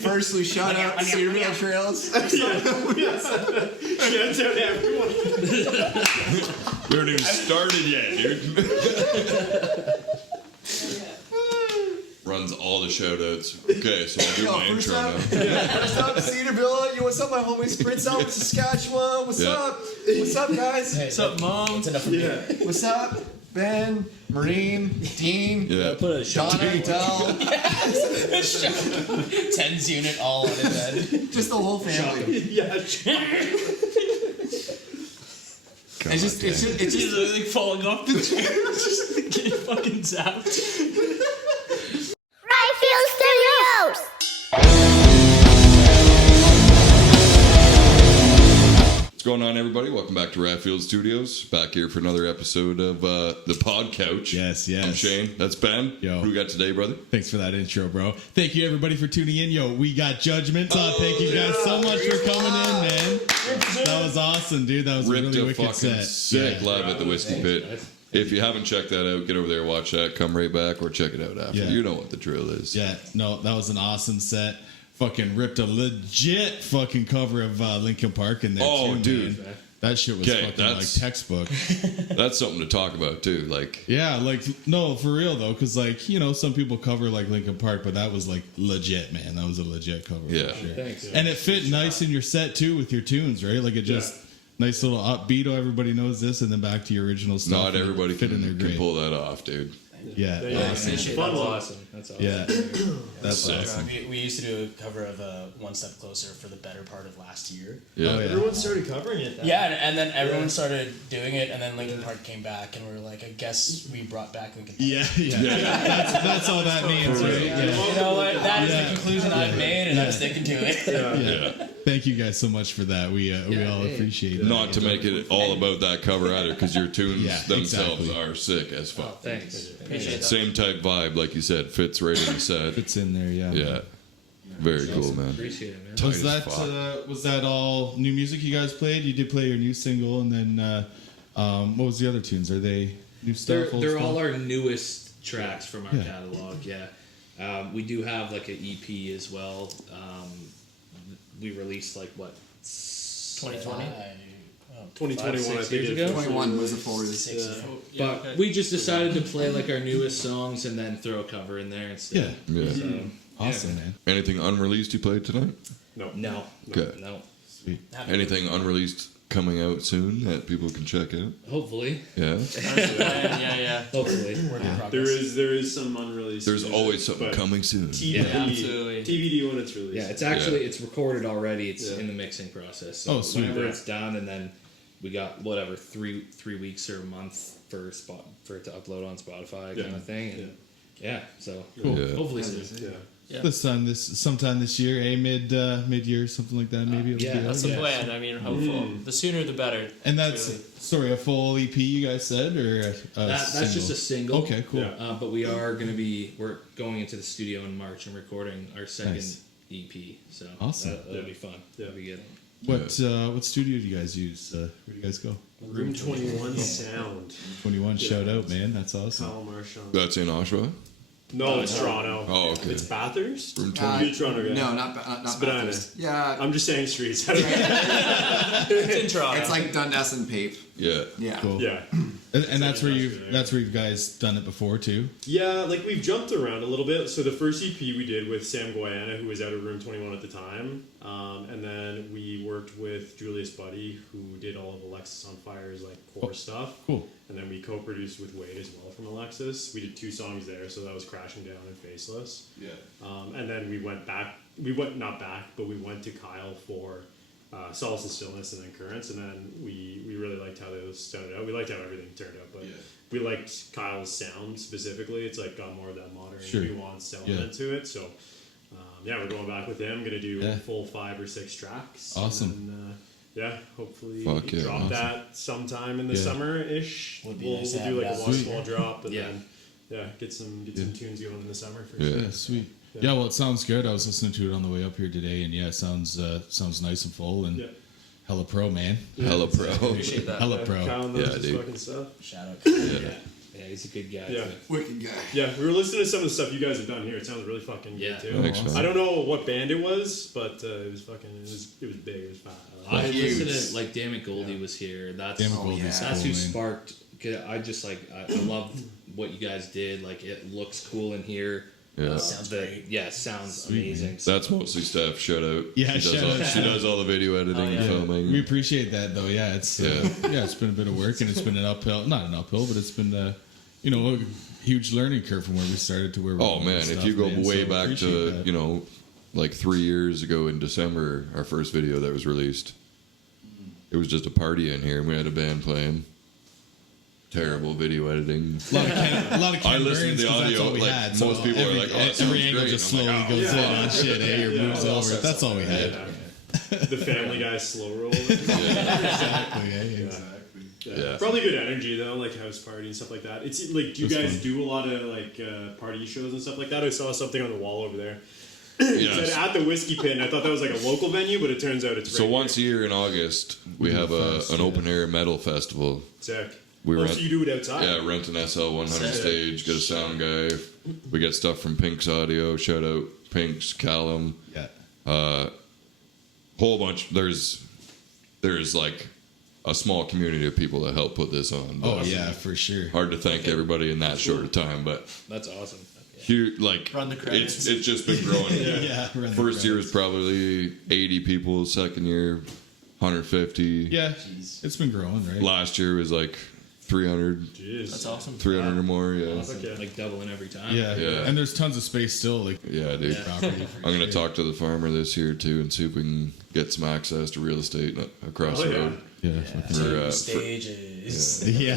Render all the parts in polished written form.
Firstly, shout out Cedarville Trails. Shout out everyone. We haven't even started yet, dude. Runs all the shout outs. Okay, so I'll do my intro now. What's up, Cedarville? What's up, my homies? Prince Albert, Saskatchewan. What's up? What's up, guys? Hey, what's up, Mom? It's enough of me. What's up, Ben, Marine, Dean, Put a Donna, Del. 10's unit all on his head. Just the whole family. Yeah. It's just He's like falling off the chair. Just getting fucking zapped. Riffing Studios! What's going on, everybody? Welcome back to Rathfield Studios. Back here for another episode of the Podcouch. Yes. I'm Shane. That's Ben. Yo. Who we got today, brother? Thanks for that intro, bro. Thank you, everybody, for tuning in. Yo, we got Judgement. Thank you guys so much for coming in, man. That was awesome, dude. That was Ripped a really a wicked fucking set. sick live at the Whiskey Pit. If you haven't checked that out, get over there, watch that, come right back, or check it out after. Yeah. You know what the drill is. Yeah, no, that was an awesome set. Fucking ripped a legit fucking cover of Linkin Park in there, Oh, too, dude. man. That shit was fucking like textbook. That's something to talk about, too. Like, Yeah, like, no, for real, though, because, like, you know, some people cover, like, Linkin Park, but that was, like, legit, man. That was a legit cover. Yeah. For sure. Thanks. And it fit nice in your set, too, with your tunes, right? Like, it just, nice little upbeat, oh, everybody knows this, and then back to your original stuff. not everybody fit in there can great. pull that off, dude. Yeah, awesome. That's awesome. That's awesome. Yeah, that's Sick. awesome. We used to do a cover of One Step Closer for the better part of last year. Yeah. Oh, yeah. Everyone started covering it. Yeah, and then everyone started doing it, and then Linkin Park came back, and we were like, I guess we brought back Linkin Park. Yeah. That's all that means, right? Yeah. You know what? That is the conclusion I've made, and I'm sticking to it. Yeah. Thank you guys so much for that. We all appreciate it. Not to make it all about that cover either, because your tunes Yeah, themselves exactly. are sick as fuck. Thanks. Appreciate that. Same type vibe, like you said, fits right in the set. It's in there, yeah. Yeah. Very cool, man. Appreciate it, man. Tight Was as that fuck. was that all new music you guys played? You did play your new single, and then what was the other tunes? Are they new stuff? old They're stuff? all our newest tracks from our Yeah. catalog. Yeah, we do have like an EP as well. We released like what 2020? 2021, I think. years ago. 21 was the full release. But we just decided to play like our newest songs and then throw a cover in there instead. Yeah. Yeah. So, Awesome, man. Anything unreleased you played tonight? no. Okay. No. Sweet. Anything unreleased coming out soon that people can check out? Hopefully. Yeah. Yeah. Hopefully. Work in progress. There is some unreleased. There's music, always something but coming soon. TBD, absolutely. TBD when it's released. Yeah, it's actually it's recorded already. It's in the mixing process. So Oh, sweet. whenever it's done, and then we got whatever three weeks or a month for it to upload on Spotify kind of thing. And yeah, so Cool. Yeah. hopefully soon. The sun sometime this year, mid year, something like that. Maybe it'll yeah, be out. that's The plan. I mean, hopeful. The sooner the better. And that's really. a full EP you guys said, or That's just a single. Okay, cool. Yeah. But we're going into the studio in March and recording our second Nice. EP. So Awesome. that'll be fun. Yeah. That'll be good. What studio do you guys use? Where do you guys go? Room 21 Sound. 21. Shout out, man. That's awesome. Kyle Marchand. That's in Oshawa? No, it's Toronto. Oh, okay. It's Bathurst? Room You're Toronto guy. No, not Spadina. Bathurst. Yeah, I'm just saying streets. It's in Toronto. it's like Dundas and Pape. Yeah. Yeah. Cool. yeah. And that's where industrial. that's where you guys done it before too. Yeah, like we've jumped around a little bit. So the first EP we did with Sam Guayana, who was out of Room 21 at the time, and then we worked with Julius Buddy, who did all of Alexis on Fire's like core stuff. Cool. And then we co-produced with Wade as well from Alexis. We did 2 songs there, so that was Crashing Down and Faceless. Yeah. And then we went back. We went not back, but we went to Kyle for Solace and Stillness and then Currents, and then we really liked how those sounded out. We liked how everything turned out, but we liked Kyle's sound specifically. It's like got more of that modern nuanced element to it. So we're going back with him. Gonna do a full 5 or 6 tracks. Awesome. And, hopefully Fuck yeah, drop awesome. that sometime in the summer-ish. Would be We'll nice to do have like that. a small drop and Yeah. then get some tunes going in the summer for Yeah. sure. Yeah, sweet. Yeah, well, it sounds good. I was listening to it on the way up here today, and it sounds nice and full and Yeah. hella pro, man. Hella pro. Appreciate that. Hella pro. Kyle knows Yeah, his dude. fucking stuff. Shout out. Yeah. Yeah, he's a good guy. Yeah. too. Wicked guy. Yeah, we were listening to some of the stuff you guys have done here. It sounds really fucking Yeah. good too. Thanks, man. I don't know what band it was, but it was fucking. It was big. It was fat. I Huge. listened to like Damn It Goldie was here. That's Damn it, Oh, Goldie's yeah. that's cool, who man. sparked. 'Cause I just like I love what you guys did. Like it looks cool in here. Yeah. Sounds great. Yeah, sounds Sweet, amazing. That's mostly Steph. Shout out. Yeah, she does, shout all, out. she does all the video editing and filming. We appreciate that though. Yeah, it's Yeah. it's been a bit of work and it's been an uphill, not an uphill, but it's been a huge learning curve from where we started to where we're Oh doing man, stuff, if you go man, way so back appreciate to that. like 3 years ago in December, our first video that was released, it was just a party in here and we had a band playing. Terrible video editing. a lot of I listened to the Cameron-Arians 'cause that's audio, all we like, had. most people are like, "Oh, it sounds every angle great," just and I'm slowly like, goes "Oh, in on shit, or Yeah. moves over. That's all we had. The Family Guy slow roll. Exactly. Yeah. Exactly. Yeah. Probably good energy though, like house party and stuff like that. It's like, do you That's guys fun. do a lot of like party shows and stuff like that? I saw something on the wall over there. It said Yes. at the Whiskey Pin. I thought that was like a local venue, but it turns out it's So right once a year in August, we have an open air metal festival. here. Sick. We Oh, rent, so you do it outside? yeah, rent an SL 100 Sick. stage, get a sound guy. We get stuff from Pink's Audio. Shout out Pink's, Callum. Yeah. Whole bunch. There's like a small community of people that help put this on. Oh but yeah, for sure. hard to thank everybody in that short a time, but That's awesome. here, like, Run the credits. it's just been growing. Yeah. run the First year was credits. probably 80 people. Second year, 150. Yeah, it's been growing, right? Last year was like 300, Jeez. That's awesome. 300 or more. Yeah, Awesome. Okay. Like doubling every time. Yeah. Yeah. And there's tons of space still, like yeah, dude. property. for I'm gonna sure. talk to the farmer this year too and see if we can get some access to real estate across Oh, the yeah. road. Yeah. For, Stages. Yeah.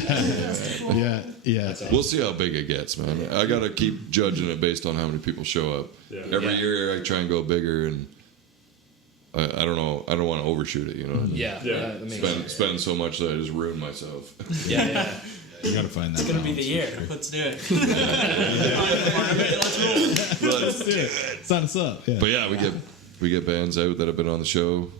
We'll see how big it gets, man. I gotta keep judging it based on how many people show up. Yeah. Every Yeah. year I try and go bigger, and I don't know. I don't want to overshoot it. You know. Yeah. Yeah. That makes sense. Spend so much that I just ruin myself. Yeah. You gotta find that. It's gonna be the year. Let's do it. Let's roll. Let's do it. Sign us up. Yeah. But yeah, we get bands out that have been on the show,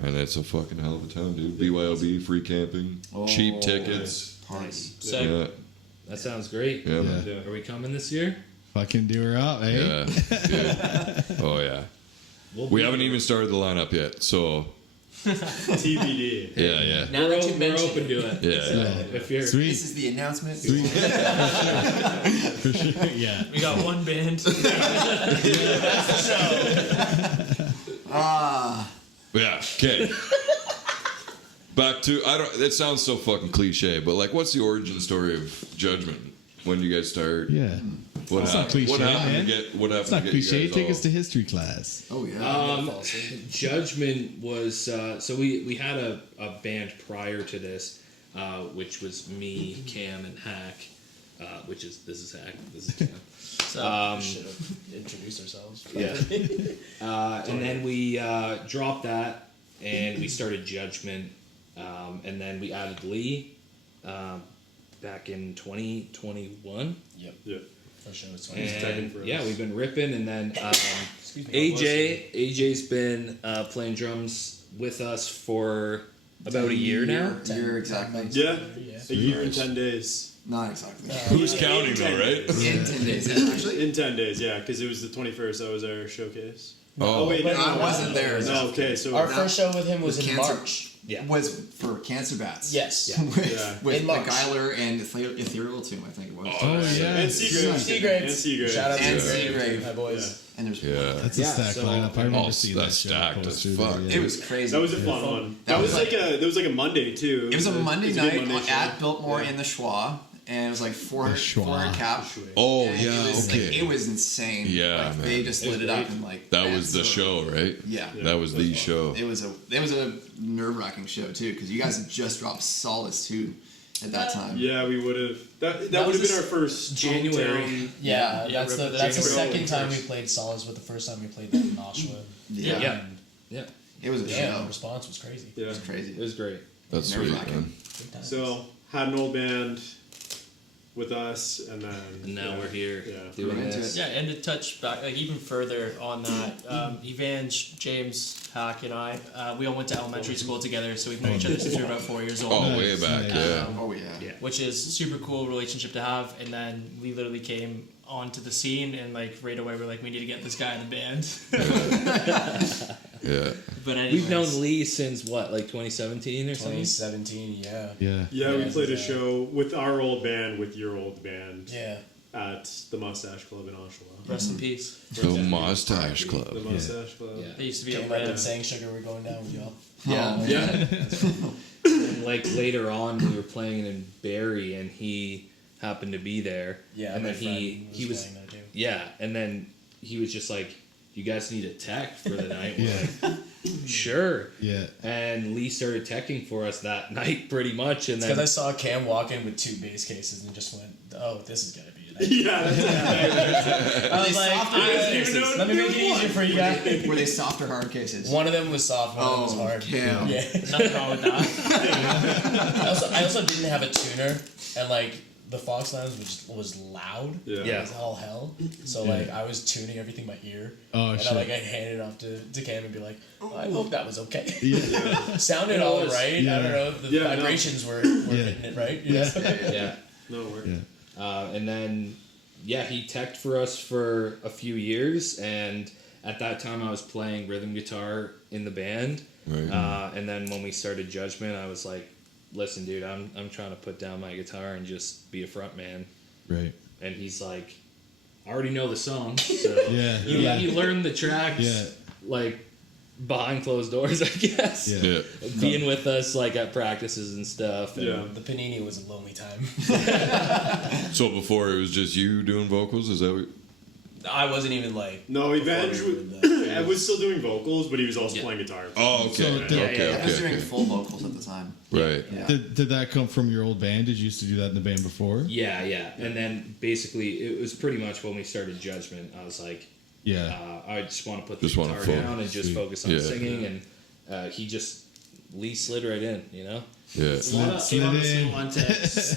and it's a fucking hell of a time, dude. BYOB, free camping, cheap tickets. Party. So, Yeah, That sounds great. yeah, man. Yeah. Are we coming this year? Fucking do her up, eh? Yeah. Dude. Oh yeah. We haven't even started the lineup yet, so TBD. yeah. now We're, that you we're mention open it, to it. Yeah. So if you're Sweet. This is the announcement. For sure. Yeah. we got one band. That's the show. But yeah, okay. Back to it sounds so fucking cliche, but like what's the origin story of Judgment? When did you guys start? Yeah. What That's not happened? What cliche, happened man. to get what happened It's not to get cliche. you guys Take all- us to history class. Oh yeah. Judgment was so we had a band prior to this, which was me, Cam, and Hack. This is Hack. This is Cam. So, we should have introduced ourselves. Yeah. And then we dropped that and we started Judgment, and then we added Lee back in 2021. Yep. Yeah. For sure. It's And for us. yeah, we've been ripping, and then Excuse me. AJ's been playing drums with us for about a year now. Year exactly. Yeah. Yeah. A year and 10 days. Not exactly. Who's counting though, right? In 10 days, actually. In 10 days, yeah, because it was the 21st. That was our showcase. Oh, wait, But no, I wasn't there. No, okay, so Our first show with him was With in cancer. March. Yeah. Was for Cancer Bats. Yes. Yeah. With, Yeah. with In March. Beguiler and Ethereal Tomb, I think it was. Oh yeah. and Seagrave. Seagrave. And Seagrave. Shout out And to Seagrave. my boys. And there's yeah. That's a Yeah, stack so- lineup. I remember Oh, seeing that's that show stacked as posted, fuck. yeah. It was crazy. That was a fun one. That That was was like a Monday too. It was a Monday it was a good night Monday show. at Biltmore in the Schwa, and it was like 400 Schwa. cap. Oh And yeah, it was, okay. like, it was insane. Yeah, like, man. they just It was lit it up great. and like That was the show, right? Yeah. That was the show. It was a nerve wracking show too because you guys had just dropped Solace too at that time. Yeah, we would have. That That would have was been our first January. hometown- Yeah, Yeah, that's the January second time we 21st. played Solids, but the first time we played that in Oshawa. Yeah. Yeah. Yeah. It was a Damn, the show. response was crazy. Yeah. It was crazy. It was great. That's sweet, Nerve-wracking. man. Good times. So had an old band. with us, and then And now we're here Yeah. doing We're into this. it. Yeah, and to touch back like even further on that, Evange, James, Hack, and I, we all went to elementary school together, so we've known each other since we were about 4 years old. Oh, Nice, way back, nice. yeah. Oh yeah. Which is super cool relationship to have, and then we literally came onto the scene, and like right away we're like, we need to get this guy in the band. Yeah. But anyways, We've known Lee since what, like 2017 or something? 2017, yeah. Yeah. Yeah, we Yeah, played a yeah. show with our old band, with your old band, Yeah. at the Mustache Club in Oshawa. rest in peace. The Mustache The Club. Mustache Club. Yeah. They used to be Came a right band. and sang Sugar, we're going down with y'all. Yeah. Yeah. And like later on, we were playing in Barrie, and he happened to be there. Yeah, and my then friend he was playing there too. yeah, and then he was just like, "You guys need a tech for the night." We're Yeah. like, "Sure." Yeah. And Lee started teching for us that night, pretty much, and Because then I saw Cam walk in with 2 bass cases and just went, oh, this is gonna be it. Yeah, that's I was like, let me make it easier for you guys. Were they soft or hard cases? One of them was soft, one of them was Oh, hard. Cam. Yeah. Nothing wrong with that. I also didn't have a tuner, and like the Fox Lounge was loud. Yeah. Yeah. It was all hell. So Yeah. like I was tuning everything by ear. Oh, and shit. I'd hand it off to Cam and be like, oh, I hope that was okay. Yeah. Sounded It all was. right. Yeah. I don't know if the Yeah, no. vibrations were Yeah. hitting it right. Yeah. yeah. No work. Yeah. And then, yeah, he teched for us for a few years, and at that time I was playing rhythm guitar in the band. Right. And then when we started Judgment, I was like, "Listen, dude, I'm trying to put down my guitar and just be a front man." Right. And he's like, "I already know the song, so Yeah. you, Yeah. you learn the tracks Yeah. like behind closed doors, I guess." Yeah. Yeah. Being with us like at practices and stuff. And Yeah. The Panini was a lonely time. So before it was just you doing vocals? Is that what? I wasn't even like. No, Evange before we were in the- I was still doing vocals, but he was also Yeah. playing guitar. Oh, okay. So okay, did- okay, I was okay, doing okay. full vocals at the time. Right. Yeah. Did that come from your old band? Did you used to do that in the band before? Yeah, yeah. And then basically it was pretty much when we started Judgment, I was like, Yeah. I just want to put Just the wanna guitar focus. down and just Sweet. focus on Yeah. singing, and he just Lee slid right in, you know. Yeah. Slid in.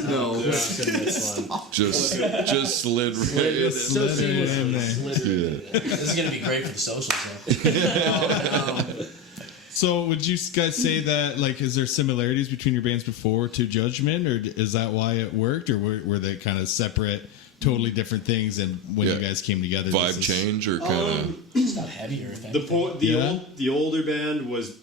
No. Just in this one. Just slid right Slid in. was so Slid right in seamlessly. there. Slid right in there. This is gonna be great for the socials though. So would you guys say that, like, is there similarities between your bands before to Judgment, or is that why it worked, or were they kind of separate, totally different things, and when Yeah. you guys came together, Vibe this is- change or kind of. It's not heavier. If anything. Yeah. The older band was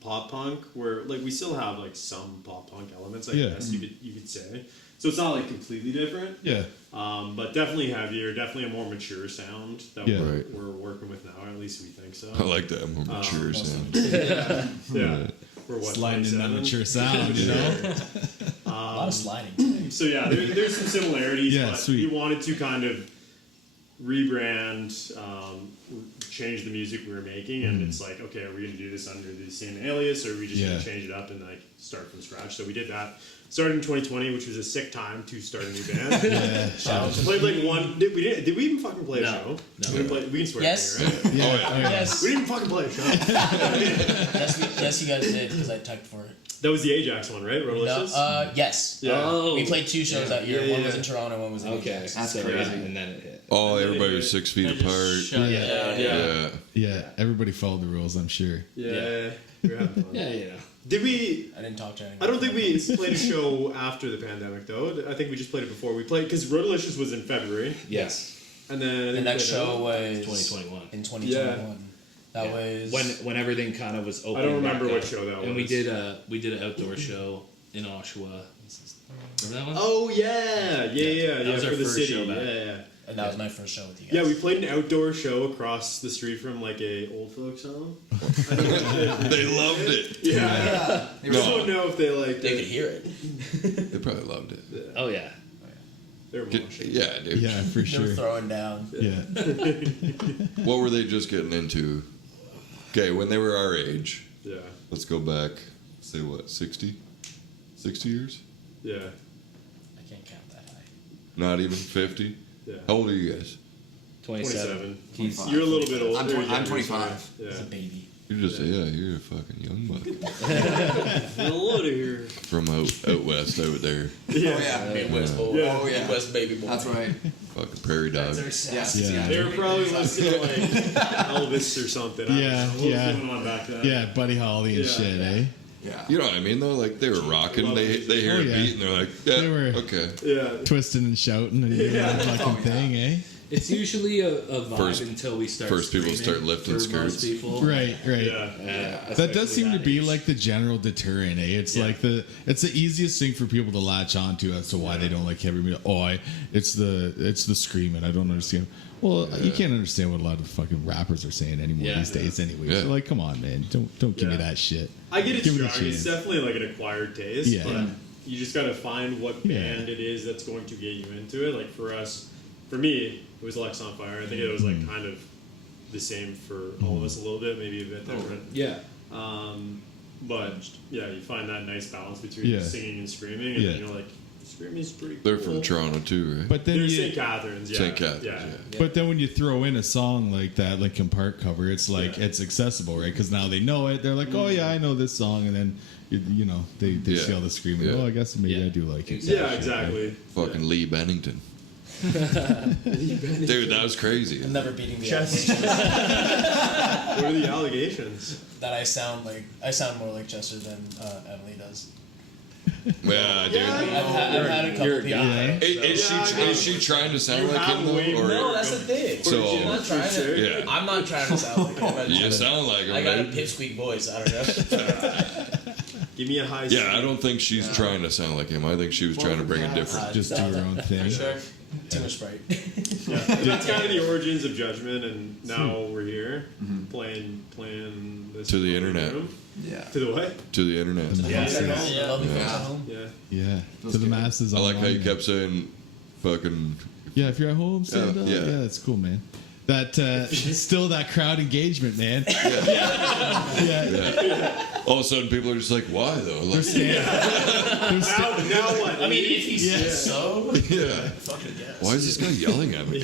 pop punk, where like we still have like some pop punk elements, I Yeah. guess you could say. So it's not like completely different, Yeah. but definitely heavier, definitely a more mature sound that Yeah. Right. we're working with now. Or at least we think so. I like that more mature sound. Yeah, we're what, Sliding in that 27? mature sound, you know? A lot of sliding today. So yeah, there's some similarities, Yeah, but sweet. we wanted to kind of rebrand, change the music we were making, and it's like, okay, are we going to do this under the same alias, or are we just going Yeah. to change it up and like start from scratch? So we did that. Started in 2020, which was a sick time to start a new band. Yeah. Played like one. Did we even fucking play a No. show? No. We can swear. Yes. Here, right? Yeah. Oh, yeah. Oh, yeah. Yes. We didn't even fucking play a show. Yes, you guys did because I typed for it. That was the Ajax one, right? No, Rolicious? yes. Yeah. Oh, We played 2 shows that year. Yeah, One yeah. was in Toronto, one was in okay. Ajax. That's So, crazy. yeah, and then it hit. Oh, everybody was 6 feet I just apart. shut Yeah. down. Yeah. Yeah. Yeah. Everybody followed the rules, I'm sure. Yeah. We were having fun. Yeah, yeah. Did we? I didn't talk to anyone. I don't think we played a show after the pandemic, though. I think we just played it before. We played because Rodelicious was in February, Yes. and then The next show was 2021. in 2021. That was when everything kind of was open. I don't remember back what up. show that And we was. did an outdoor show in Oshawa. Remember that one? Oh yeah, That was our for the first city. show back. Yeah. and that was my first show with you guys. Yeah, we played an outdoor show across the street from like a old folk song. They loved it. Yeah. Yeah. I don't know if they like. They could hear it. They probably loved it. Oh yeah. They were Get- moshing. Yeah, dude. Yeah, for They were sure. throwing down. Yeah. What were they just getting into? Okay, when they were our age, Yeah. let's go back, say what, 60? 60 years? Yeah. I can't count that high. Not even 50? Yeah. How old are you guys? 27. 27. He's 25. You're a little bit older. I'm younger, 25. so- It's a Yeah. baby. You just say, yeah, you're a fucking young buck Hello to here. from out west out there. Yeah. Oh yeah. Midwest boy. Yeah. Oh, yeah. Midwest baby boy. That's right. Fucking prairie dog. That's our Yeah. sassy. Yeah. They were probably listening to like Elvis or something. I don't Yeah, know. What yeah. was going on back then? Yeah, Buddy Holly and Yeah. shit, eh? Yeah. You know what I mean, though? Like, they were rocking. They hear Oh, a yeah. beat, and they're like, yeah, They were- okay. Yeah. Twisting and shouting and doing Yeah. that fucking Oh, yeah. thing, eh? It's usually a vibe First- until we start. first people screaming start lifting for most skirts. people. Right, right. Yeah. That does seem to be age. like the general deterrent, eh? It's like it's the easiest thing for people to latch onto as to why they don't like heavy metal. It's the screaming. I don't understand. Well, you can't understand what a lot of fucking rappers are saying anymore Yeah. these days, anyway. Yeah. So like, come on, man, don't give me Yeah. that shit. I get it Give it a strong. It's chance. definitely like an acquired taste, Yeah. but you just gotta find what Yeah. band it is that's going to get you into it. Like for me, it was Lex on Fire. I think it was like Mm-hmm. kind of the same for all of us a little bit, maybe a bit different. Yeah. But yeah, you find that nice balance between Yeah. singing and screaming, and Yeah. then you're like, screaming's pretty They're cool. from Toronto, too, right? But then They're you, St. Catharines, yeah. St. Catharines, yeah. yeah. But then when you throw in a song like that Linkin Park cover, it's like Yeah. it's accessible, right? Because now they know it. They're like, oh yeah, I know this song, and then you know they Yeah. see all the screaming. Yeah. Oh, I guess maybe Yeah. I do like it. Yeah, exactly. Fucking Lee Bennington. Dude, that was crazy. I'm never beating the Chester. allegations What are the allegations? that I sound more like Chester than Emily does. Yeah, dude. Yeah. I've had a couple you're a people. guy. Is she trying to sound You like have him, though? way Or, No, that's the thing. So- I'm not trying to. Yeah. I'm not trying to sound like him. I you just- sound like him, I got a right? pipsqueak voice. I don't know. Give me a high Yeah, I don't think she's trying to sound like him. I think she was trying to bring a different. Just do her own thing. Sure. Too much Sprite. Yeah, that's kind of the origins of Judgment, and now we're here playing this To the internet. room. Yeah. To the what? To the internet. Yeah. Yeah. Love you folks Yeah. at home. Yeah. Yeah, Feels to the good. masses. I like how you online. kept saying, "Fucking." Yeah, if you're at home, stand up. yeah. Yeah, that's cool, man. That still that crowd engagement, man. Yeah. All of a sudden, people are just like, "Why though?" They're Like, standing. Now what? I mean, if he says so, yeah. fucking yes. Why is this guy yelling at me?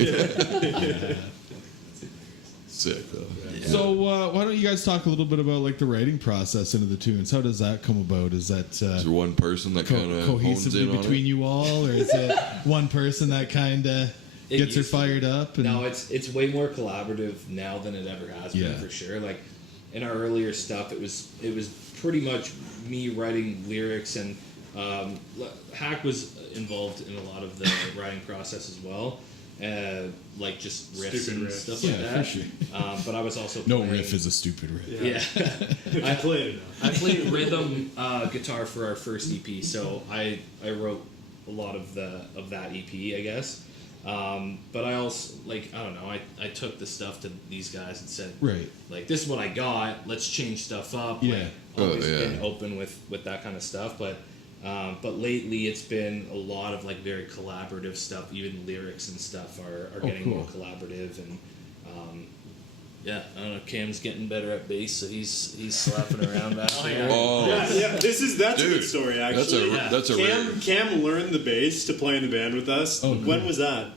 Sick though. So why don't you guys talk a little bit about like the writing process into the tunes? How does that come about? Is that Is there one person that kind of hones cohesively in on between it? you all, or is it one person that kind of It gets her used to be. fired up? And, No, it's way more collaborative now than it ever has Yeah. been for sure. Like in our earlier stuff, it was pretty much me writing lyrics, and Hack was involved in a lot of the writing process as well, like just riffs Stupid and riffs. stuff Yeah, like that. for sure. But I was also No playing, riff is a stupid riff. Yeah, If I played enough. I played rhythm guitar for our first EP, so I wrote a lot of that EP, I guess. But I also I don't know, I took the stuff to these guys and said, Right. like, this is what I got, let's change stuff up. Yeah. Like, Oh, always yeah. been open with that kind of stuff, but lately it's been a lot of like very collaborative stuff. Even lyrics and stuff are getting cool. more collaborative, and yeah, I don't know, Cam's getting better at bass, so he's slapping around back there. Oh, Yeah, that's a Dude, good story actually. that's a rare. Cam learned the bass to play in the band with us. Oh, when cool. was that?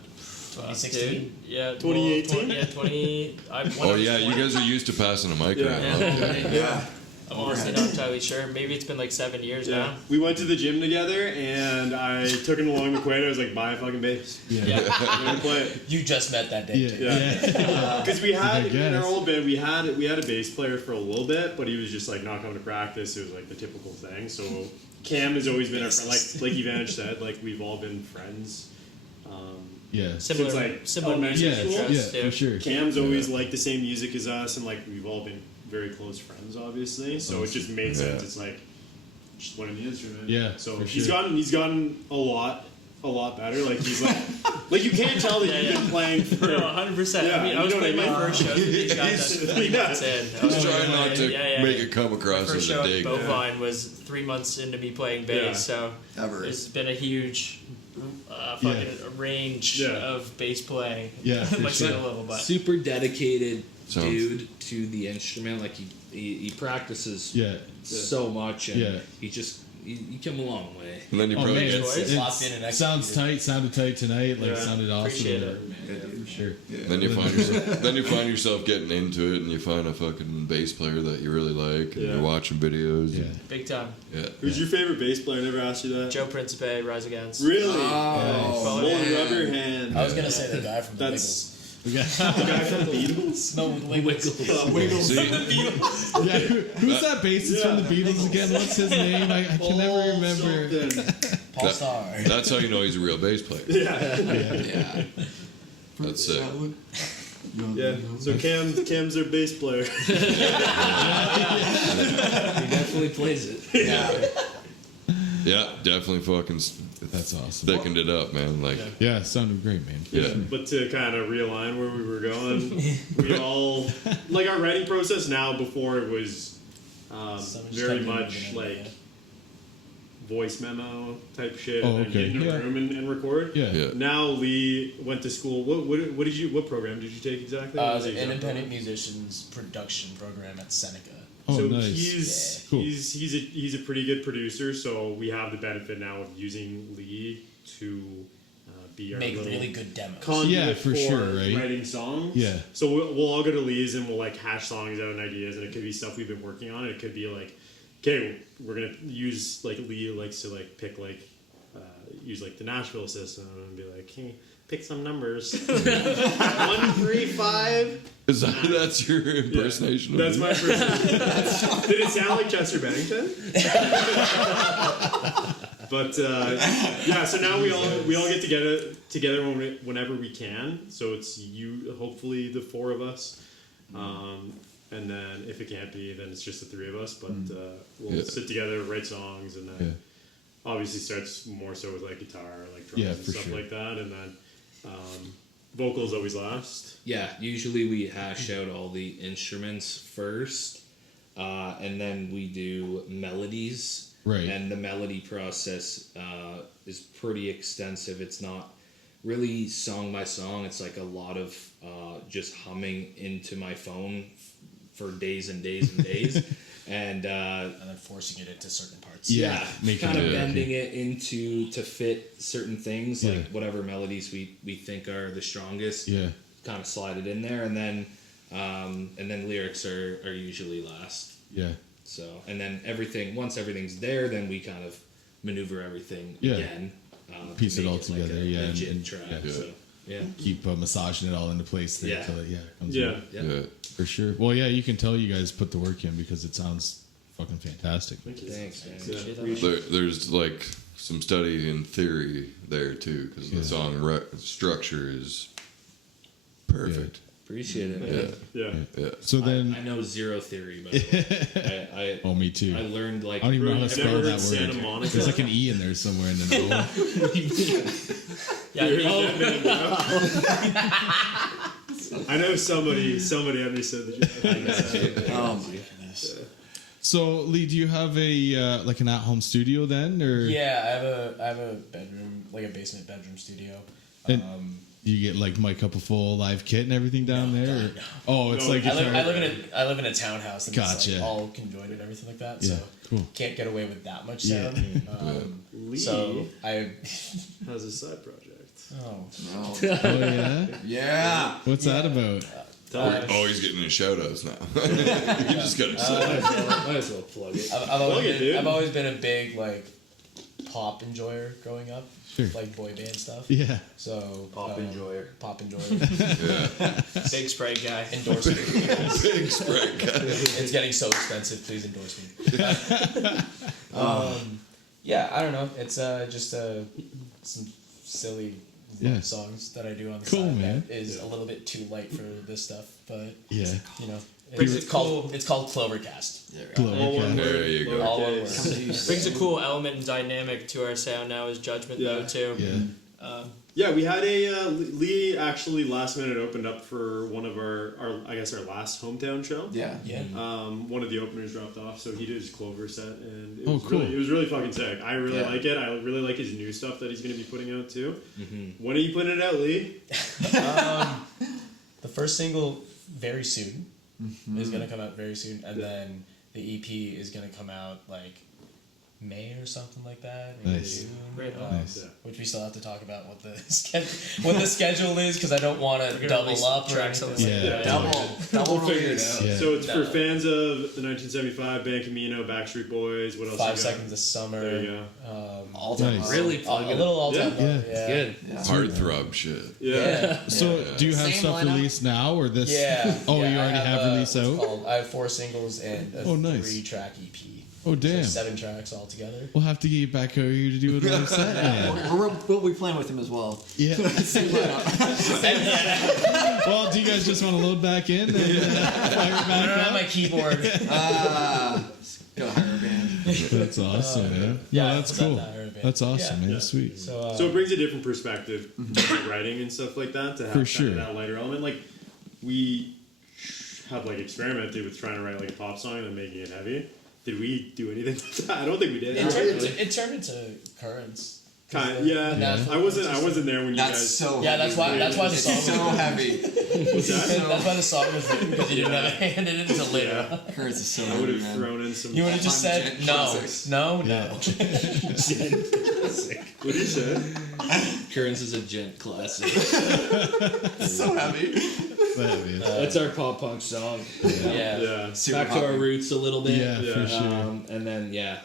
2016. Yeah. 2018? Yeah, 20. Oh yeah, you guys are used to passing a mic around. Yeah. Yeah. I'm honestly not entirely sure. Maybe it's been like 7 years Yeah. now. We went to the gym together, and I took him along the equator. I was like, buy a fucking bass. Yeah. I'm gonna play it. You just met that day. Yeah. too. Yeah. Because we had I in our guess. old band, we had a bass player for a little bit, but he was just like not coming to practice. It was like the typical thing. So Cam has always been our friend. Like Evange said, like we've all been friends. Yeah. Similar, like similar elementary music school? interests, Yeah, too. for sure. Cam's always liked the same music as us, and like we've all been very close friends, obviously. So it just made sense. Yeah. It's like just learn the instrument. Yeah, So for he's sure. gotten a lot better. Like he's like you can't tell that you've been playing for. No, 100%. Yeah, I mean, you I was know what I playing my mean? first shows with these guys at 3 months in. I was He's trying not to yeah. make it come My across first as show a at dig. Bovine was 3 months into me playing bass, Yeah. so Ever. there's been a huge fucking range Yeah. of bass playing. Yeah, for my sure. skill level, but Super dedicated Sounds- dude to the instrument. Like he practices Yeah. so much, and Yeah. you come a long way. And then you Oh probably man, Choice. Locked in and it sounds executed. sounded tight tonight. Like Yeah, sounded awesome. appreciate it. For sure. then you find yourself getting into it, and you find a fucking bass player that you really like, and Yeah. you're watching videos. Yeah. and- Big time. yeah. Who's your favorite bass player? I never asked you that. Joe Principe, Rise Against. Really? Oh, Molten man. Rubber Hand. I was gonna say the guy from the That's Wiggles. the guy from the Beatles. No, Wiggles. Wiggles. See, Yeah, who's that bassist from the Beatles again? What's his name? I can never remember. Paul Star. that's how you know he's a real bass player. Yeah. That's it. Yeah. So Cam's their bass player. He definitely plays it. Yeah, definitely fucking That's awesome. thickened it up, man. Like, Yeah, sounded great, man. yeah. But to kind of realign where we were going, we all like our writing process now. Before it was Someone just very typed in much an like idea. voice memo type shit, Oh, and then okay. get in a Yeah. room and record. Yeah. Yeah. Now Lee went to school. What program did you take exactly? What was The the exam Independent program? Musicians Production Program at Seneca. Oh, So nice. he's Cool. he's a pretty good producer. So we have the benefit now of using Lee to be our Make little really good demos. conduit Yeah, for sure, right? writing songs. Yeah. So we'll all go to Lee's and we'll like hash songs out and ideas, and it could be stuff we've been working on. It could be like, okay, we're gonna use like Lee likes to like pick like use like the Nashville system and be like, hey, pick some numbers. 1, 3, 5. Is that's your impersonation of That's me? my first. Did it sound like Chester Bennington? But yeah, so now we all get together whenever we can. So it's hopefully the 4 of us, and then if it can't be, then it's just the 3 of us. But we'll sit together, write songs, and then obviously starts more so with like guitar, like drums and for stuff sure. like that, and then vocals always last. Yeah, usually we hash out all the instruments first, and then we do melodies. Right. And the melody process is pretty extensive. It's not really song by song. It's like a lot of just humming into my phone for days and days and days. And And then forcing it into certain parts. Yeah, making kind of it- bending it to fit certain things, like Yeah. whatever melodies we think are the strongest. Yeah. Kind of slide it in there, and then lyrics are usually last. Yeah. So, and then once everything's there, then we kind of maneuver everything Yeah. again. To Piece it make all like together, a yeah, and- legit and- track. yeah. So, yeah. Keep massaging it all into place there Yeah. until it comes Yeah. out. Yeah. Yeah. For sure. Well, yeah, you can tell you guys put the work in because it sounds fucking fantastic. Thank you. Thanks, man. Appreciate we- that. There's like some study in theory there too, because the song structure is perfect. Appreciate it, man. Yeah. Yeah. Yeah. So I then, know zero theory, by the way. oh, me too. I learned like I don't even know how to I've spell never that heard Santa word. Monica. There's like an E in there somewhere in the middle. Yeah, You're oh, that man, bro. I know somebody understood that. Oh my goodness. So, Lee, do you have a like an at-home studio then, or Yeah, I have a bedroom, like a basement bedroom studio. And- do you get like mic up a full live kit and everything down there? Or, oh, it's No, like I guitar. live in a townhouse and it's Gotcha. like all conjoined and everything like that. Yeah, So cool. can't get away with that much Yeah. sound. Lee So I has a side project. oh No. Oh yeah, Yeah. what's that about? Oh, he's getting his shout outs now. You just gotta say. might as well plug it. I've always been a big like pop enjoyer growing up, Sure. like boy band stuff. Yeah, So Pop enjoyer. pop enjoyer, Yeah. big spray guy. endorse me. Big spread guy. It's getting so expensive. Please endorse me. Yeah, I don't know. It's just some silly Yeah. songs that I do on the Cool, side man. that is a little bit too light for this stuff, but yeah. you know, Brings it's it called cool. it's called Clovercast. Clover Cat. There you go. All one lowercase. word. Brings a cool element and dynamic to our sound now is Judgement Yeah. though too. Yeah. Yeah, we had a Lee actually last minute opened up for one of our last hometown show. Yeah. Yeah. One of the openers dropped off, so he did his Clover set, and it Oh, was cool. it was really fucking sick. I really Yeah. like it. I really like his new stuff that he's going to be putting out too. Mm-hmm. When are you putting it out, Lee? The first single very soon is gonna come out very soon, and then the EP is gonna come out like May or something like that. Nice. June, Right on. Nice. Which we still have to talk about what the schedule is because I don't want We're to gonna double release up or tracks on anything. this. Yeah. Double figure it release. out. Yeah. So it's No. for fans of the 1975 Band Camino, Backstreet Boys. What else? 5 you got? Seconds of Summer. There you All time. Nice. Really A plug it. little all time. Yeah. Yeah. Yeah. Good. Yeah. Heartthrob shit. Yeah. So, do you have Same stuff lineup? released now, or this? Yeah. Oh, yeah, you I already have released what's it out. called? I have 4 singles and a Oh, nice. 3-track EP. Oh, damn. So 7 tracks altogether. We'll have to get you back out here to do it on set, man. We'll be playing with him as well. Yeah. Same lineup. Well, do you guys just want to load back in and fire it I don't back have up? my keyboard. Go hire a band. That's awesome, man. yeah, Yeah, that's without cool. that, or a band. That's awesome, Yeah. man. Sweet. So, So it brings a different perspective to writing and stuff like that. To have For kind sure. of that lighter element. Like we have like experimented with trying to write like a pop song and then making it heavy. Did we do anything like that? I don't think we did. it turned into Currents. Kind, yeah. Yeah. I wasn't there when you That's guys. so. Yeah, that's why the It's song so was heavy. What's that? That's why the song was written because you didn't have a hand in it until later. Yeah. Currents is so I heavy, would have man. thrown in some. You would have just All-time said Jet no, classics. no. What did you say? Currents is a gent classic. So heavy. That's our pop punk song. Yeah. Yeah. Super Back to our hoppy. roots a little bit. Yeah, for sure. And then yeah,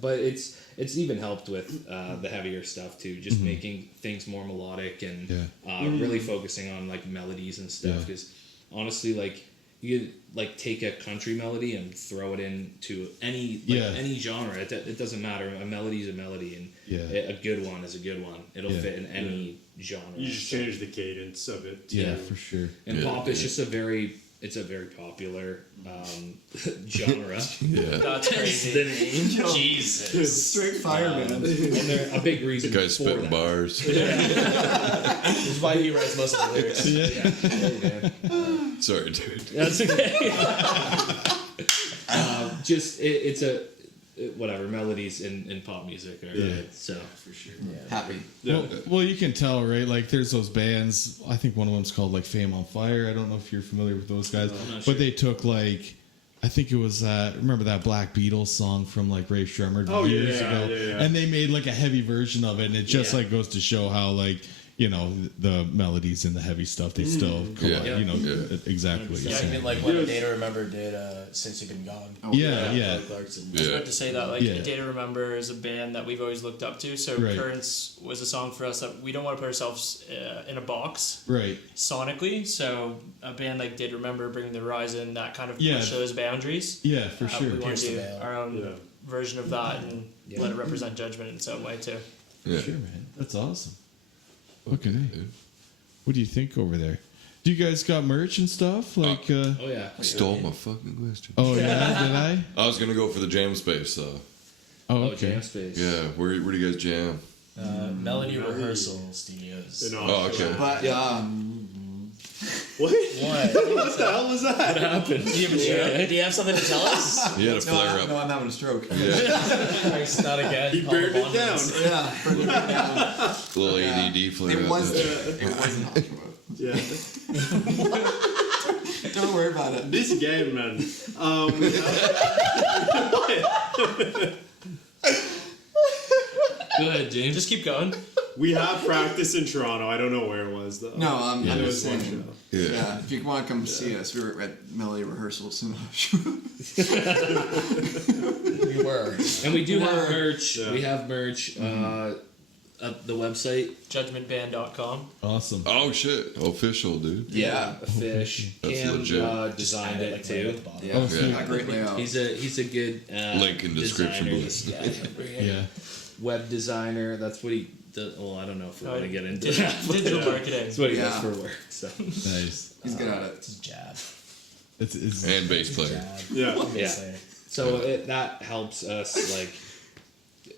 but it's even helped with the heavier stuff too, just making things more melodic and really focusing on like melodies and stuff. Yeah. Because honestly, like you could like take a country melody and throw it into any any genre. It doesn't matter. A melody is a melody, and a good one is a good one. It'll fit in any genre. You just change the cadence of it. Yeah, for sure. And Yeah, pop is yeah. just a very popular genre. Yeah. That's The crazy. name. Jesus. Straight fire, man. And they're a big The reason guy's for spitting that. bars. This is why he writes most of the lyrics. Sorry, dude. That's okay. Just it's a whatever melodies in pop music are good, so for sure. Happy. Yeah. Well, you can tell, right? Like, there's those bands. I think one of them's called like Fame on Fire. I don't know if you're familiar with those guys, not but sure. they took like, I think it was remember that Black Beatles song from like Ray Shremmer Oh, years yeah, ago, yeah. and they made like a heavy version of it, and it just Yeah. like goes to show how like, you know, the melodies and the heavy stuff they still collide, Yeah. you know, Yeah. exactly what you're Yeah, I saying. mean, like when A Day to Remember did Since You've Been Gone. Yeah, yeah. I was Yeah. about to say that, like, Yeah. Day to Remember is a band that we've always looked up to. So Right. Currents was a song for us that we don't want to put ourselves in a box Right. sonically. So a band like Day to Remember, Bring the Horizon, that kind of Yeah. push those boundaries. Yeah, for sure. We want Pierce to the do veil. our own Yeah. version of that and let it represent Judgment in some way too. Yeah. Sure, man. That's awesome. Okay. What do you think over there? Do you guys got merch and stuff? Like, Oh yeah. Stole my fucking question. oh yeah, did I? I was gonna go for the jam space though. Oh, Oh, okay. Jam Space. Yeah, where do you guys jam? Melody Rehearsal Studios. In Oh, Oshawa. okay. But What? What? What the hell was that? What happened? Do you have something to tell us? He had a no, flare I'm, up. no, I'm having a stroke. Yeah, Christ, not again. He Call the burned it Bond down. Ones. Yeah. bring it down. little Yeah. ADD flare It up. was. there. It was in Oshawa. Yeah. Don't worry about it. This game, man. Go ahead, James. Just keep going. We have practice in Toronto. I don't know where it was though. No, I'm It just was one saying. show. Yeah. Yeah, if you want to come see us, we were at Melody Rehearsals in We were. And we do have merch. Yeah. We have merch. At the website. Judgmentband.com. Awesome. Oh shit, official, dude. Yeah. A fish. That's Cam legit. designed Add it like, right at too. the bottom. Yeah, Oh, sweet. yeah, great layout. He's a good Link in description designer. below. Yeah. Web designer. That's what he does. Well, I don't know if we're gonna get into Digital, that. but digital marketing. That's what he Yeah. does for work. So Nice. He's good at it. It's a jab. It's And bass player. Jab. Yeah. yeah. So that helps us like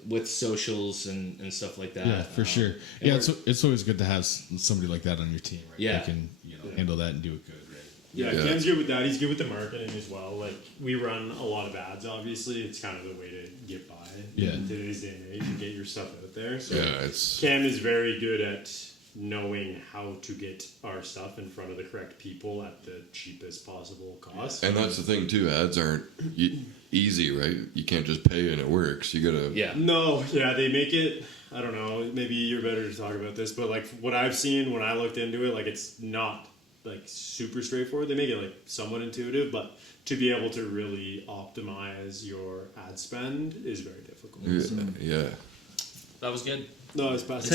with socials and stuff like that. yeah, for sure. and Yeah, we're- it's always good to have somebody like that on your team, right? Yeah. That can handle that and do it good, right? Yeah, Yeah. Cam's good with that. He's good with the marketing as well. Like we run a lot of ads. Obviously, it's kind of the way to get by Yeah. in today's day and age and get your stuff out there. So Yeah, it's Cam is very good at knowing how to get our stuff in front of the correct people at the cheapest possible cost. and that's the thing too. Ads aren't easy, right? You can't just pay and it works. You gotta. Yeah. No, yeah, they make it. I don't know. Maybe you're better to talk about this, but like what I've seen when I looked into it, like it's not like super straightforward. They make it like somewhat intuitive, but to be able to really optimize your ad spend is very difficult. Yeah. That was good. No, it's past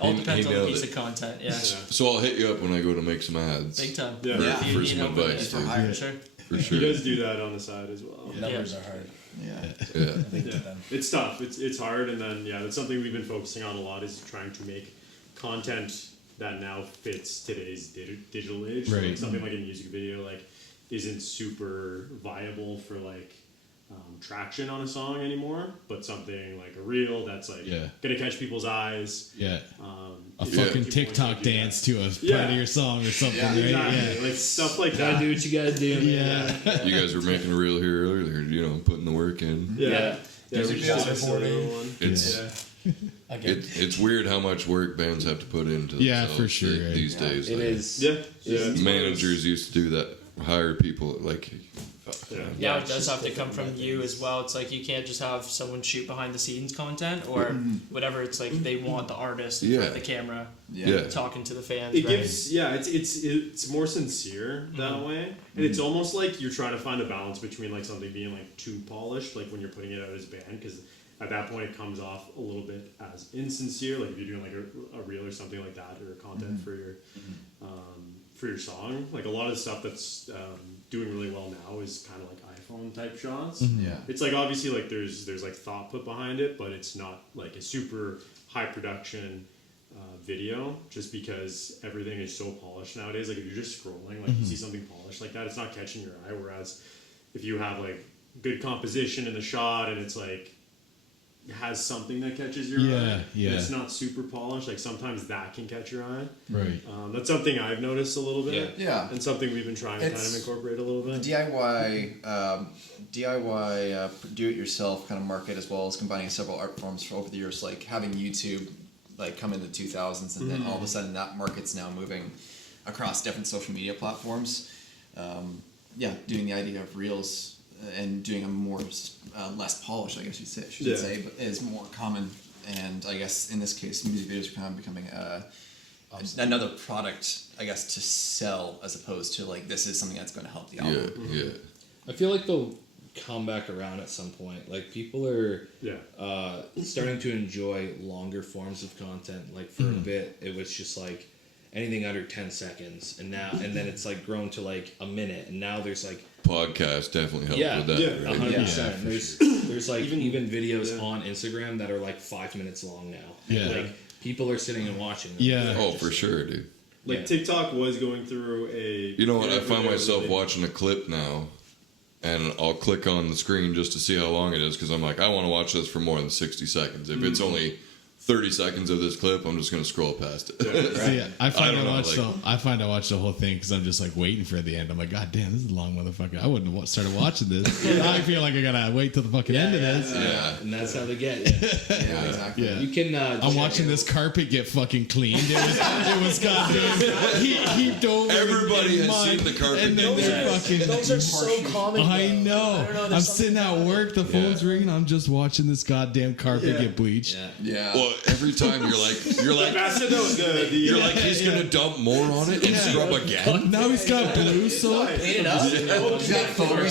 All depends on the nailed piece it. of content. Yeah. So I'll hit you up when I go to make some ads. Big time. Yeah. Yeah. For some advice, For dude. hire. For sure. For He sure. does do that on the side as well. Numbers are hard. Yeah. Yeah. I think Yeah. to them. It's tough. It's hard, and then that's something we've been focusing on a lot is trying to make content that now fits today's digital age. So, like, Right. something like a music video like isn't super viable for like traction on a song anymore, but something like a reel that's like Yeah. gonna catch people's eyes. Yeah. A Yeah. fucking People TikTok want to do dance to a part Yeah. of your song or something, Yeah, right? Exactly, like stuff like Gotta that. do what you gotta do. Yeah. You guys were making a reel here earlier, you know, putting the work in. Yeah. Music we videos just are did another 40. one. It's Yeah. Again. it's weird how much work bands have to put into Yeah, themselves for sure, right? these days. It like, is. Yeah. Yeah. Managers used to do that, hire people like. Yeah, it does have to come from you as well. It's like you can't just have someone shoot behind the scenes content or whatever. It's like they want the artist in front of Yeah. the camera Yeah. talking to the fans. It right? gives it's more sincere that way, and it's almost like you're trying to find a balance between like something being like too polished, like when you're putting it out as a band, because at that point it comes off a little bit as insincere. Like if you're doing like a reel or something like that, or content for your song, like a lot of the stuff that's doing really well now is kind of like iPhone type shots. Yeah. It's like obviously like there's like thought put behind it, but it's not like a super high production video just because everything is so polished nowadays. Like if you're just scrolling, like you see something polished like that, it's not catching your eye. Whereas if you have like good composition in the shot and it's like has something that catches your eye, and it's not super polished, like sometimes that can catch your eye. Right. That's something I've noticed a little bit. Yeah. And something we've been trying to kind of incorporate a little bit. DIY do-it-yourself kind of market, as well as combining several art forms for over the years, like having YouTube like come in the 2000s, and then all of a sudden that market's now moving across different social media platforms. Doing the idea of reels and doing a more less polished, I guess you should say, but is more common. And I guess in this case, music videos are kind of becoming another product, I guess, to sell, as opposed to like this is something that's going to help the album. Yeah. I feel like they'll come back around at some point. Like people are starting to enjoy longer forms of content. Like for a bit, it was just like anything under 10 seconds, and then it's like grown to like a minute, and now there's like Podcast definitely helped with that. Yeah. right? 100%. There's like even videos on Instagram that are like 5 minutes long now. Yeah. Like people are sitting and watching them. Yeah. Oh, for sure, dude. Like Yeah. TikTok was going through a. You know what? I find video myself really- watching a clip now, and I'll click on the screen just to see how long it is, because I'm like, I want to watch this for more than 60 seconds. If it's only 30 seconds of this clip, I'm just going to scroll past it. See, I find don't I know, watched like- I find I watched the whole thing because I'm just like waiting for the end. I'm like, God damn, this is a long motherfucker. I wouldn't have started watching this. Now I feel like I gotta wait till the fucking end of this. Yeah. And that's how they get you. Yeah, exactly. Yeah. You can. I'm watching this carpet get fucking cleaned. It was goddamn. He dove. Everybody has mud, seen the carpet and then get they're fucking. Those are so common. I though. know. I don't know, I'm there's sitting at something work. The phone's ringing. I'm just watching this goddamn carpet get bleached. Yeah. Well, every time you're like, That's it though. you're like, he's going to dump more on it and scrub again. Now he's got blue soap. Clean it up. Is that photo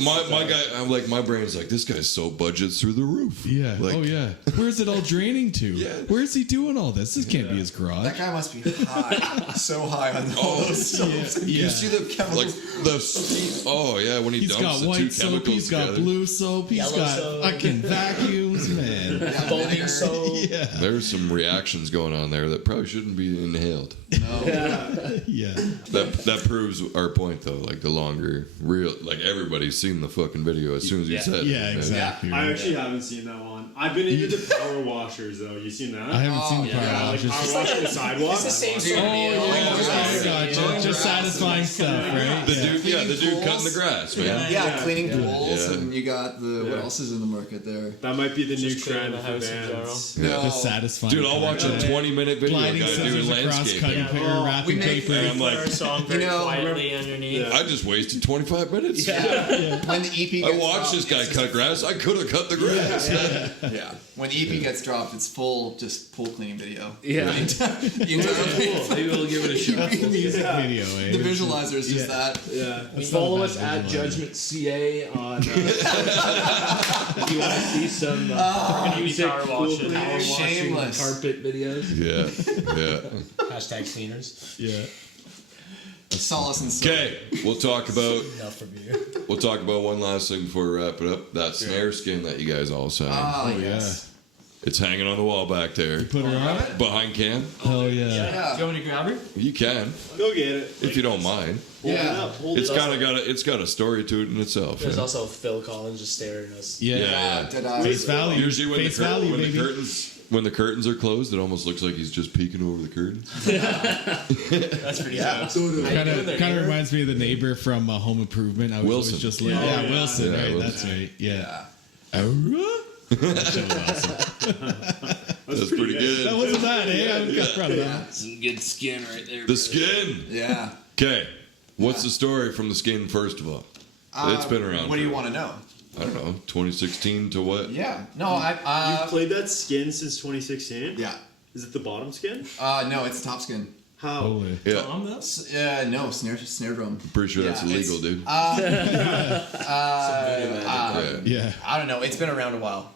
My guy, I'm like, my brain's like, this guy's soap budget's through the roof. Yeah. Like, Oh yeah. Where's it all draining to? Yeah. Where's he doing all this? This can't be his garage. That guy must be high, so high on all those soaps. Yeah. You see the chemicals. Like the when he He's dumps got the two white soap. chemicals He's got together. blue soap. He's Yellow got soap. fucking vacuums, man. Foaming soap. Yeah. There's some reactions going on there that probably shouldn't be inhaled. Yeah. That proves our point though. Like the longer real, like everybody's seen the fucking video as soon as you said it. Yeah. man. Exactly. I actually haven't seen that one. I've been into the power washers though. You seen that? I haven't seen the power Yeah, like washers. power wash the sidewalk. It's the same sort of Oh, deal. yeah, gotcha. Just satisfying stuff, right? The dude cutting the grass, man. Yeah, cleaning pools, Yeah. and you got the what else is in the market there? That might be the new Just cleaning trend the for house in vans. No. Just satisfying. Dude, I'll watch a 20-minute video gliding guy doing scissors across landscaping. cutting paper, we wrapping make- paper. And I'm like, Put our song very quietly underneath. Yeah. I just wasted 25 minutes. When the EP I gets watched dropped, this guy it's cut grass. I could have cut the grass. Yeah. When the EP gets dropped, it's full just pool cleaning video. Yeah. The entire Maybe we'll give it a shot. Music video, eh? The visualizer is just that. Yeah. Follow not a us bad at visualizer. Judgment CA on if you want to see some music, power pool washing. cleaning, Power washing, Shameless. carpet videos. Yeah. Hashtag cleaners. Yeah. Solace and soul. Okay, we'll talk about Enough for beer. one last thing before we wrap it up. That snare skin that you guys all signed. Oh, yeah. yes. It's hanging on the wall back there. Put her on. Behind Cam. Hell yeah. Yeah. Do you want me to grab her? You can, Go get it. if you don't mind. Hold it Yeah. up. Hold It's it up. it's got a story to it in itself. There's yeah. also Phil Collins just staring at us. Yeah. Yeah. Did I? Face value. Usually when Face value, when baby. the curtains are closed, it almost looks like he's just peeking over the curtains. That's pretty cool. Kind of reminds me of the neighbor from Home Improvement. I was Wilson. always just like, Yeah. yeah, Wilson, Yeah, right? Wilson. That's right. Yeah. That show was awesome. That's pretty good. That wasn't bad, eh? I'm kind of proud of that. Some good skin right there. The skin. Yeah. Okay, what's the story from the skin? First of all, it's been around. What do you for, want to know? I don't know, 2016 to what? Yeah. No, I. You've played that skin since 2016? Yeah. Is it the bottom skin? No, it's top skin. How? Holy. Yeah, On this? No, snare drum. pretty sure that's Yeah, illegal, it's- dude. Yeah. Yeah. Yeah. I don't know. It's been around a while.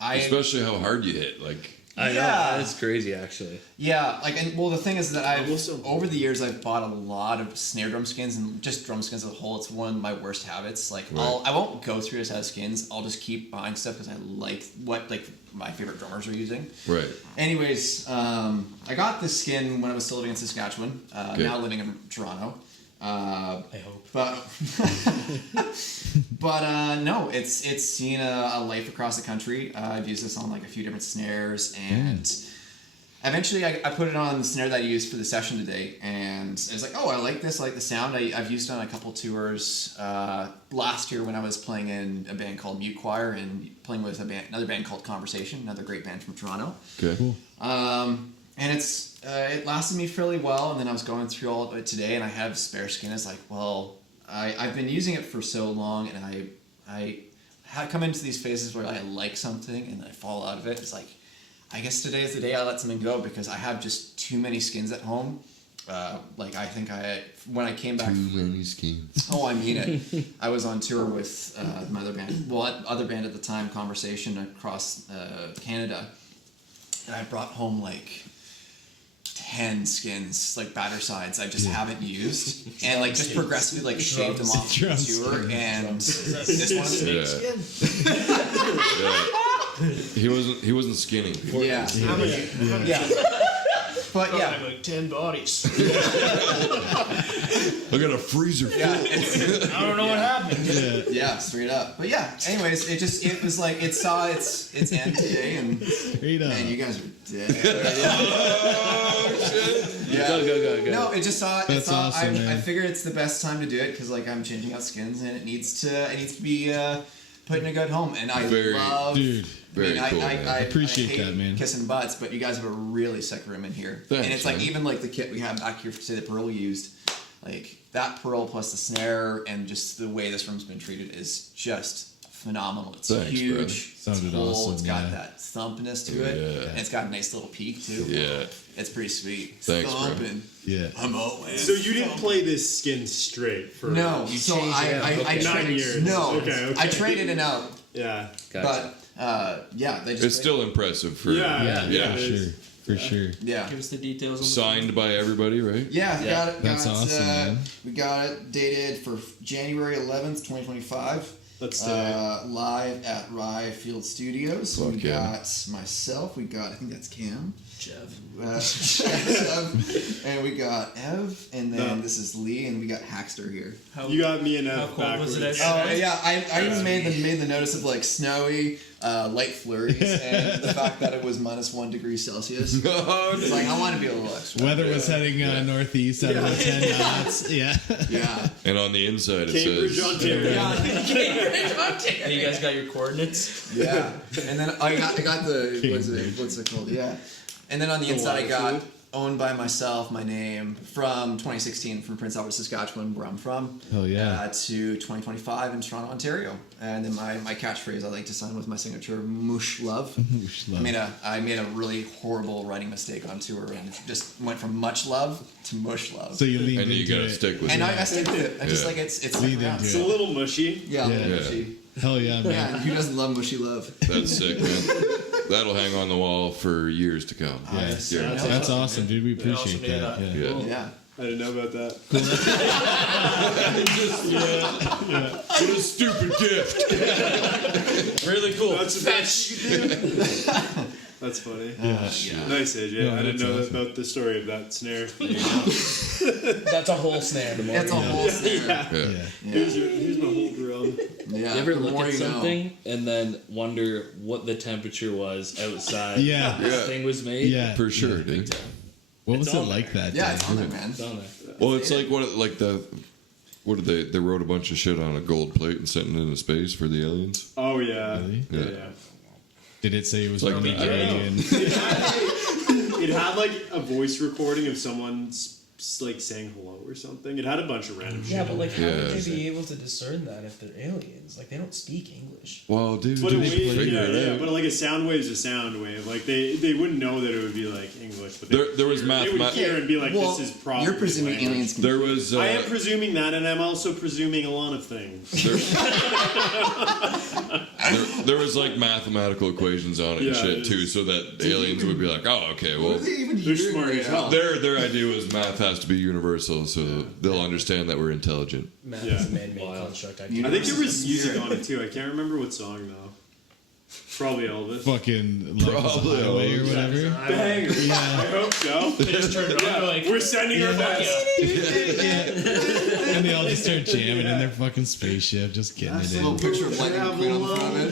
Especially how hard you hit. Like, I know. Yeah. That's crazy, actually. Yeah, like, and well, the thing is that Also- over the years I've bought a lot of snare drum skins and just drum skins as a whole. It's one of my worst habits. Like, Right. I won't go through this as skins. I'll just keep buying stuff because I like what my favorite drummers are using. right. Anyways, I got this skin when I was still living in Saskatchewan. Okay. Now living in Toronto. I hope. But no, it's seen a life across the country. I've used this on like a few different snares, and eventually I put it on the snare that I used for the session today, and I was like, oh, I like this, I like the sound. I've used it on a couple tours. Last year when I was playing in a band called Mute Choir and playing with another band called Conversation, another great band from Toronto. Okay. Cool. And it lasted me fairly well, and then I was going through all of it today, and I have spare skin. It's like, well, I've been using it for so long, and I come into these phases where I like something and I fall out of it. It's like, I guess today is the day I let something go because I have just too many skins at home. Like, I think when I came back. Too many skins. Oh, I mean it. I was on tour with my other band, other band at the time, Conversation, across Canada, and I brought home like 10 skins, like batter sides I just haven't used, and like just progressively like shaved them off the Drum tour, skins. and this one is Yeah. He wasn't skinny. yeah. Yeah. But yeah, like 10 bodies. I got a freezer full. yeah, it's, I don't know what happened. yeah, straight up. But yeah, anyways, it was like it saw its end today, and Straight up. man, you guys are dead. Oh shit! Yeah. Go. No, it just saw. It That's saw. awesome, I man. figured it's the best time to do it because like I'm changing out skins and it needs to be put in a good home. And I Very- love. Dude. Very cool, man. I Appreciate hate that, man. Kissing butts, but you guys have a really sick room in here. Thanks, and it's like man. even like the kit we have back here, say the Pearl we used, like that Pearl plus the snare and just the way this room's been treated is just phenomenal. It's Thanks, huge. brother. It's Sounded full, awesome, It's got yeah. that thumpiness to it, Yeah. and it's got a nice little peak too. Yeah. It's pretty sweet. Thanks, bro. Thumping. Yeah. I'm always. So you didn't play this skin straight for No, You so changed it up. I Okay. 9 traded. years. No, Okay. I traded it out, Yeah. Gotcha. but yeah, they just It's still impressive for Yeah. Yeah, it for is. sure. For sure. yeah. Give us the details on signed by everybody, right? Yeah, Yeah. got it. That's got it, awesome, man. We got it dated for January 11th, 2025. Let's do it. Live at Rye Field Studios. Fuck we yeah. got myself. We got, I think that's Cam. Jeff. Jeff, and we got Ev, and then No. this is Lee, and we got Hackster here. How, You got me and how F cold was backwards. it? Oh yeah, I even made the notice of like snowy, light flurries and the fact that it was -1 degree Celsius. It's like, I want to be a little extra. Weather was heading northeast out of the 10 knots. Yeah. Yeah. And on the inside it Cambridge, says Ontario. And you guys got your coordinates? Yeah. And then I got the what's it called? Yeah. And then on the inside I got owned by myself, my name, from 2016 from Prince Albert, Saskatchewan, where I'm from. Hell yeah. To 2025 in Toronto, Ontario. And then my catchphrase I like to sign with my signature, Moosh Love. Moosh Love. I made a really horrible writing mistake on tour and just went from much love to mush love. So you leaned and you into gotta it. stick with and it. I stick with it. I just Yeah. like it's Lean like into It's it. a little mushy. Yeah, Yeah. mushy. Hell yeah, man. Yeah, who doesn't love mushy love? That's sick, man. That'll hang on the wall for years to come. Yeah. Yeah. That's awesome, dude. We appreciate knew that. that. Yeah. Yeah. Yeah. I didn't know about that. What a stupid gift. Really cool. That's funny. Yeah. Nice, AJ. Yeah, I didn't that's know awesome. about the story of that snare. That's a whole snare. It's a whole snare. Yeah. Yeah. Here's my whole drum. Yeah. You ever the look more at you know. something and then wonder what the temperature was outside Yeah. this Yeah. thing was made? Yeah. For sure, dude. What was It's it on like that Yeah, day? it's on there, man. It's on there. Well, it's like what did they wrote a bunch of shit on a gold plate and sent it into space for the aliens? Oh yeah. Really? Yeah. Did it say it was Like from me, the I don't alien? It had like a voice recording of someone like saying hello or something. It had a bunch of random shit. Yeah, but like, how Yeah. would they be able to discern that if they're aliens? Like, they don't speak English. Well, dude, But a they wave, figure it yeah, out. but like a sound wave is a sound wave. Like they wouldn't know that it would be like English, but There was they would hear and be like, Well, "This is probably." you're presuming language. aliens can. There was I am presuming that, and I'm also presuming a lot of things. there was like mathematical equations on it and Yeah, shit it too, is. so that aliens would be like, oh, okay, What well, are they even They're hearing smart right as hell. now? their idea was math has to be universal, so they'll understand that we're intelligent. Math Yeah. is a man-made Wild. construct. I think there was music on it too. I can't remember what song though. Probably Elvis. Fucking Life is a Probably Highway or Elvis. whatever. Banger. I hope so. They just turned it on. Like, We're sending our best. And they all just start jamming in their fucking spaceship, just getting it A little in. picture of Lightning McQueen on the front of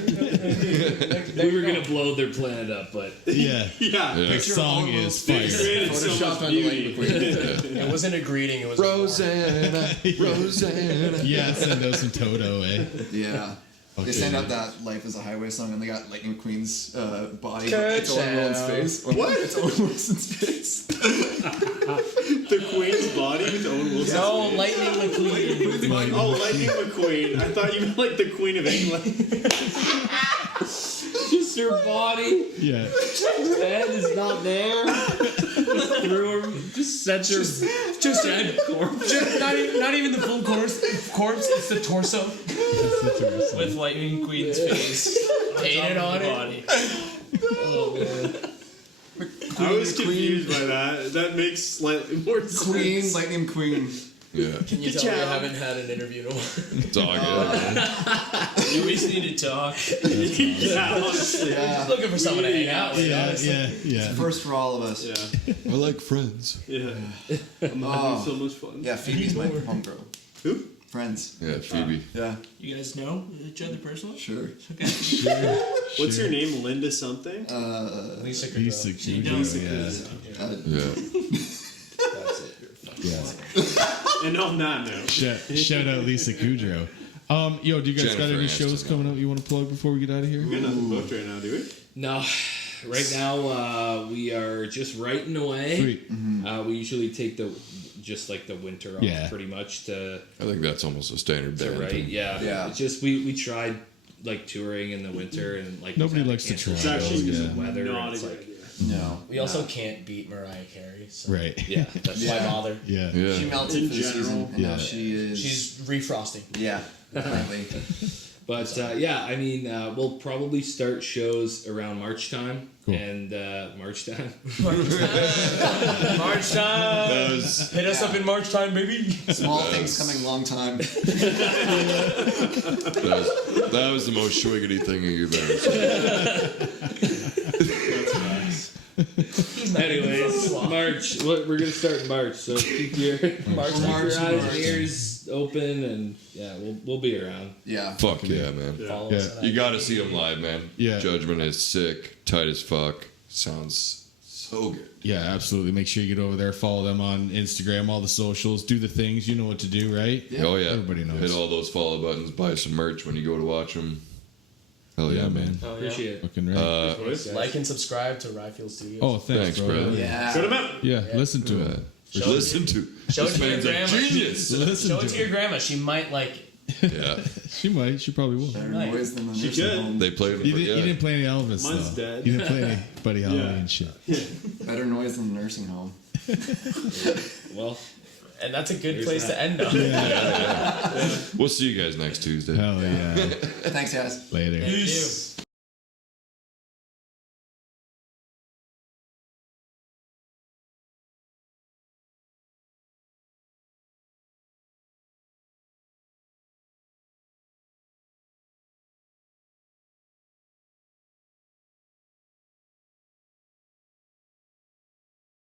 it. We were gonna blow their planet up, but Yeah. Yeah. Yeah. The song is They fire. created so Photoshopped much onto beauty. Lightning McQueen. it wasn't a greeting. It was a warning. Rosanna. Yeah, send out some Toto, eh? Yeah. They Okay. send out that "Life Is a Highway" song, and they got Lightning McQueen's body. Good It's Owen Wilson's shout. face. What? It's Owen Wilson's face. The Queen's body with Owen Wilson. No, Lightning McQueen. Oh, Lightning McQueen. I thought you meant like the Queen of England. just her body, Yeah. head is not there. Just threw her, just sent her, just dead corpse. Not even the full corpse. It's the torso with Lightning McQueen's face painted on it. Oh man. I was confused by that. That makes slightly more sense. Queen, Lightning McQueen. Yeah, Can you tell I haven't had an interview in a while? it's all good. You always need to talk. Yeah, honestly. Yeah. Looking for someone to hang out with. Yeah, honestly. yeah. First for all of us. Yeah. I like Friends. Yeah. I'm having so much fun. Yeah, Phoebe's my homegirl. Who? Friends. Yeah, Phoebe. Yeah, You guys know each other personally? sure. What's your name? Linda something? Lisa Lisa Kudrow. Kudrow, yeah. Yeah. That's it. Yeah. And on that note, Shout out Lisa Kudrow. Yo, do you guys got Jennifer any shows Aniston. coming up you want to plug before we get out of here? we're nothing booked right now, do we? No, right now we are just writing away. Sweet. We usually take the winter off Yeah. pretty much to I think that's almost a standard band write. thing. Yeah, Yeah. It's just we tried like touring in the winter and like Nobody we had likes to cancel try, It's actually because yeah. of weather. not and a it's good like idea. No. We also can't beat Mariah Carey. So Right. yeah, that's Yeah. why bother? Yeah. She Yeah. melted In for the season, general. and now Yeah. she is. She's refrosting. Yeah, apparently. But yeah, I mean, we'll probably start shows around March time. Cool. And March time. March time. That was Hit us up in March time, baby. Small things coming long time. that was the most schwiggity thing you've ever seen. Anyways, March. We're gonna start in March, so keep your March. eyes and ears open, and yeah, we'll be around. Yeah. Fuck yeah, man. Yeah. Follow Yeah. us on You IG. got to see them live, man. Yeah. Judgment is sick, tight as fuck. Sounds so good. Yeah, absolutely. Make sure you get over there, follow them on Instagram, all the socials, do the things. You know what to do, right? Yeah. Oh yeah, Everybody knows. Hit all those follow buttons. Buy some merch when you go to watch them. Hell yeah, man. Oh, yeah. Appreciate it. Fucking right. Boys. Like and subscribe to Ryefield Studios. Oh, thanks, Thanks, bro. brother. Yeah. Shout him out. Yeah, listen to it. Show Listen to show this it to your man's a grandma. genius. Listen Show it to to it. your grandma. She might like it. Yeah, She might. She probably will. Better Right. noise than the She nursing could. home. they played. You didn't play any Elvis, Mine's though. dead. You didn't play any Buddy Holly Yeah. and shit. Better noise than the nursing home. Well, And that's a good There's place that. to end on. We'll see you guys next Tuesday. Hell yeah. Thanks, guys. Later. Thank you.